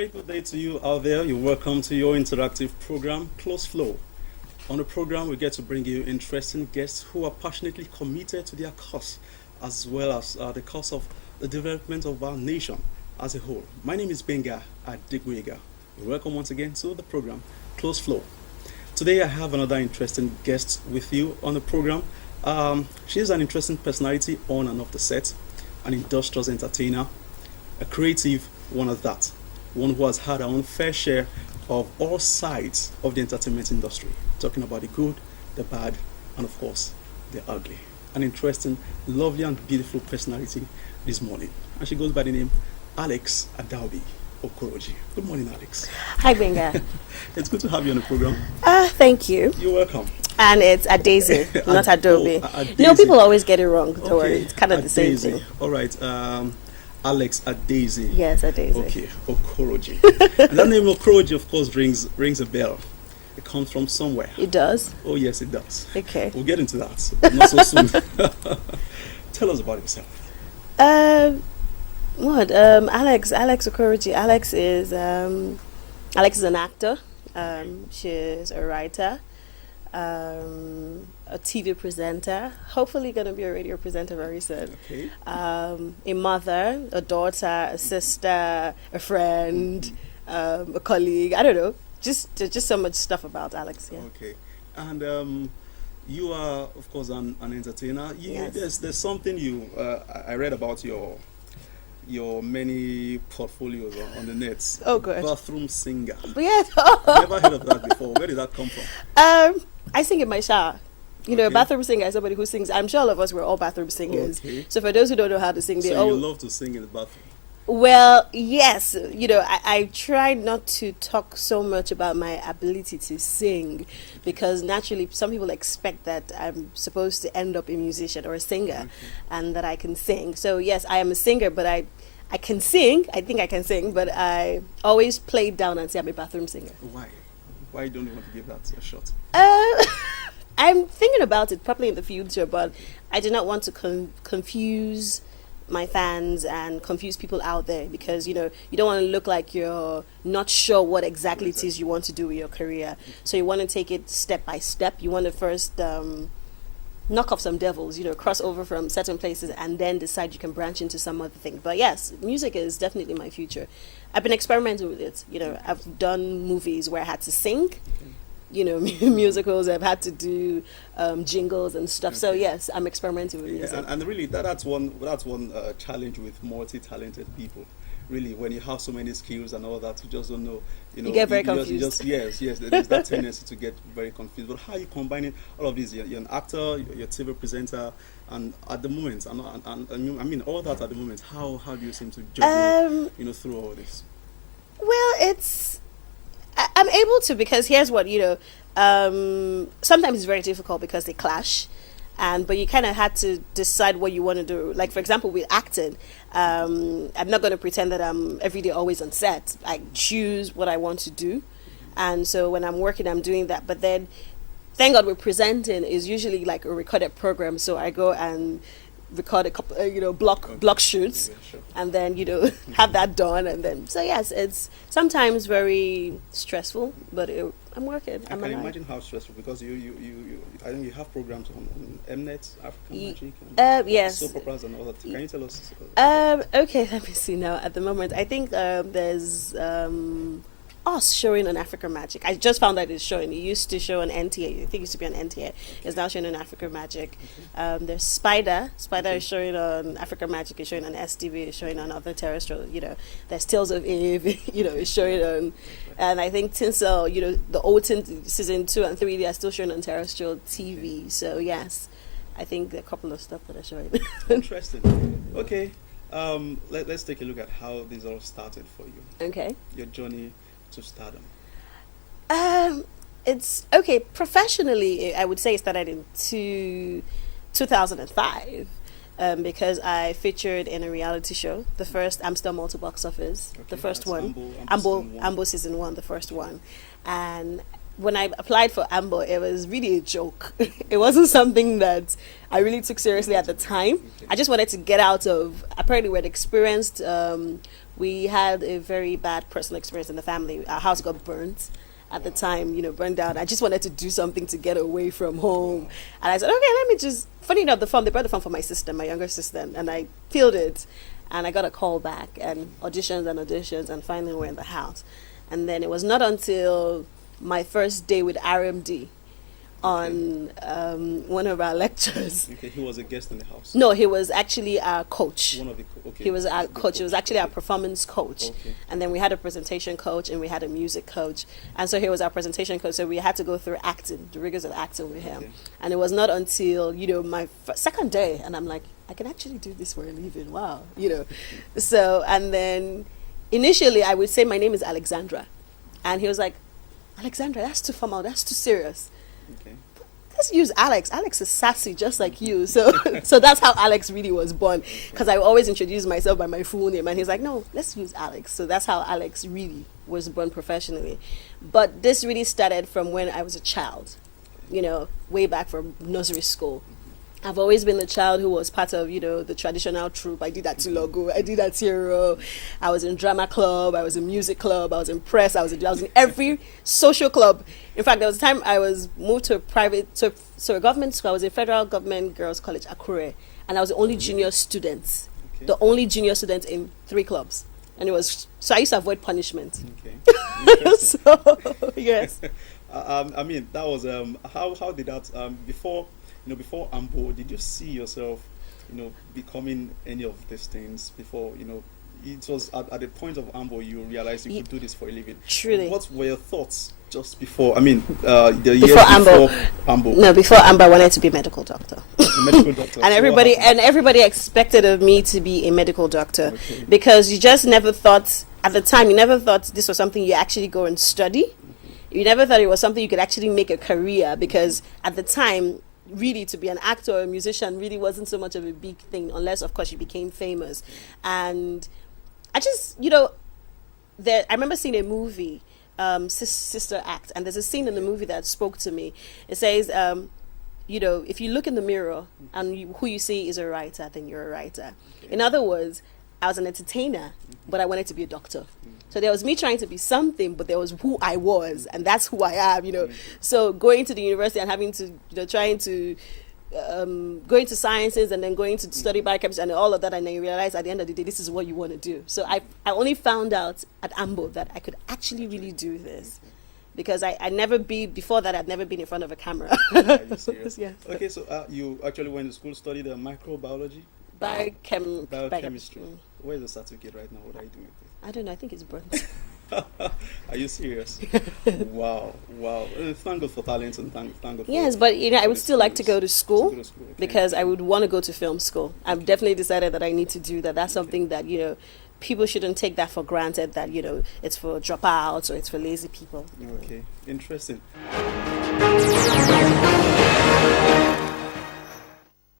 very good day to you out there. You're welcome to your interactive program, Close Flow. On the program, we get to bring you interesting guests who are passionately committed to their cause, as well as the cause of the development of our nation as a whole. My name is Benga Adigwega. You're welcome once again to the program, Close Flow. Today, I have another interesting guest with you on the program. She is an interesting personality on and off the set, an industrious entertainer, a creative one at that, one who has had her own fair share of all sides of the entertainment industry, talking about the good, the bad, and of course, the ugly. An interesting, lovely, and beautiful personality this morning. And she goes by the name Alex Adaobi Okoroji. Good morning, Alex. Hi, Benga. It's good to have you on the program. Thank you. You're welcome. And it's Adese, not Adobe. No, people always get it wrong. Don't worry. It's kind of the same thing. All right. Alex Adese. Yes, Adese. Okay, Okoroji. And that name Okoroji, of course, rings a bell. It comes from somewhere. It does? Oh, yes, it does. Okay. We'll get into that, but not so soon. Tell us about yourself. Alex Okoroji. Alex is an actor. She's a writer, a TV presenter, hopefully going to be a radio presenter very soon. Okay. A mother, a daughter, a sister, a friend, a colleague. I don't know. Just so much stuff about Alex. Yeah. Okay. And you are, of course, an entertainer. Yes. There's something I read about your many portfolios on the net. Oh, good. Bathroom singer. Yes. I've never heard of that before. Where did that come from? I sing in my shower. A bathroom singer is somebody who sings. I'm sure all of us were all bathroom singers. Okay. So for those who don't know how to sing, you love to sing in the bathroom. Well, yes. I try not to talk so much about my ability to sing because naturally some people expect that I'm supposed to end up a musician or a singer and that I can sing. So yes, I am a singer, but I can sing. I think I can sing, but I always play it down and say I'm a bathroom singer. Why? Why don't you want to give that a shot? I'm thinking about it probably in the future, but I do not want to confuse my fans and confuse people out there because you don't want to look like you're not sure what exactly it is you want to do with your career. So you want to take it step by step. You want to first knock off some devils, cross over from certain places and then decide you can branch into some other thing. But yes, music is definitely my future. I've been experimenting with it. I've done movies where I had to sing. Musicals. I've had to do jingles and stuff. So yes, I'm experimenting with music. And really, that's one challenge with multi-talented people. Really, when you have so many skills and all that, you just don't know. You get very confused. Yes. There's that tendency to get very confused. But how are you combining all of these? You're an actor, you're a TV presenter, and at the moment, all that at the moment. How do you seem to juggle, through all this? Well, I'm able to because here's what sometimes it's very difficult because they clash, but you kind of had to decide what you want to do. Like for example, with acting, I'm not going to pretend that I'm every day always on set. I choose what I want to do, and so when I'm working, I'm doing that. But then, thank God, with presenting is usually like a recorded program, so I go and record a couple, block shoots, and then have that done, and then so yes, it's sometimes very stressful, but I'm working. I can imagine how stressful because you I think you have programs on Mnet, African Magic, and yes, soap operas and all that. Can you tell us? Okay, let me see now. At the moment, I think there's us showing on African Magic. I just found out it's showing. It used to show on NTA. I think it used to be on NTA. It's now showing on African Magic. There's Spider. Spider is showing on African Magic. It's showing on STV. It's showing on other terrestrial. There's Tales of Eve. It's showing on. And I think Tinsel. The old season 2 and 3. They are still showing on terrestrial TV. So yes, I think there are a couple of stuff that are showing. Interesting. Okay. Let's take a look at how this all started for you. Okay. Your journey to stardom. It's okay. Professionally, I would say it started in 2005 because I featured in a reality show, the first Amstel Multi Box Office, the first one, Ambo Season 1, the first one, and when I applied for AMBO, it was really a joke. It wasn't something that I really took seriously at the time. I just wanted to get out of, apparently we had experienced, we had a very bad personal experience in the family. Our house got burnt at the time, burned down. I just wanted to do something to get away from home. And I said, okay, let me just, funny enough, they brought the form for my sister, my younger sister, and I filled it. And I got a call back and auditions, and finally we're in the house. And then it was not until my first day with RMD on one of our lectures. Okay, he was a guest in the house. No, he was actually our coach. One of the okay. He was our coach. He was actually our performance coach. Okay. And then we had a presentation coach and we had a music coach. And so he was our presentation coach. So we had to go through acting, the rigors of acting with him. Okay. And it was not until, my second day, and I'm like, I can actually do this for a living. Wow. So, and then initially I would say my name is Alexandra. And he was like, Alexandra, that's too formal, that's too serious. Okay. Let's use Alex. Alex is sassy just like you. So that's how Alex really was born. Because I always introduce myself by my full name. And he's like, no, let's use Alex. So that's how Alex really was born professionally. But this really started from when I was a child, way back from nursery school. I've always been the child who was part of, the traditional troupe. I did that Logo, I did that Hero. I was in drama club, I was in music club, I was in press, I was in every social club. In fact, there was a time I was moved to a government school. I was in Federal Government Girls College, Akure, and I was the only junior student. Okay. The only junior student in 3 clubs. And so I used to avoid punishment. Okay. So, yes. I mean, that was, how did that, before AMBO, did you see yourself, becoming any of these things before, it was at the point of AMBO you realized you could do this for a living? Truly. What were your thoughts just before, the years before AMBO? No, before AMBO, I wanted to be a medical doctor. A medical doctor. And everybody expected of me to be a medical doctor. Okay. Because you just never thought, at the time, you never thought this was something you actually go and study. You never thought it was something you could actually make a career, because at the time, really, to be an actor or a musician really wasn't so much of a big thing, unless of course you became famous. And I just, I remember seeing a movie, Sister Act, and there's a scene in the movie that spoke to me. It says, if you look in the mirror and who you see is a writer, then you're a writer. Okay. In other words, I was an entertainer, but I wanted to be a doctor. So there was me trying to be something, but there was who I was, and that's who I am, So going to the university and having to, trying to, going to sciences and then going to study biochemistry and all of that, and then you realize at the end of the day, this is what you want to do. So I only found out at AMBO that I could actually really do this. Because before that, I'd never been in front of a camera. Are you serious? Yes. Okay, so you actually went to school, studied microbiology? Biochemistry. Where's the certificate right now? What are you doing with it? I don't know. I think it's burnt. Are you serious? Wow. Thank God for talent and thank God for... Yes, but I would still like to go to school, Okay. because I would want to go to film school. I've definitely decided that I need to do that. That's something that, people shouldn't take that for granted, that, it's for dropouts or it's for lazy people. Okay, interesting.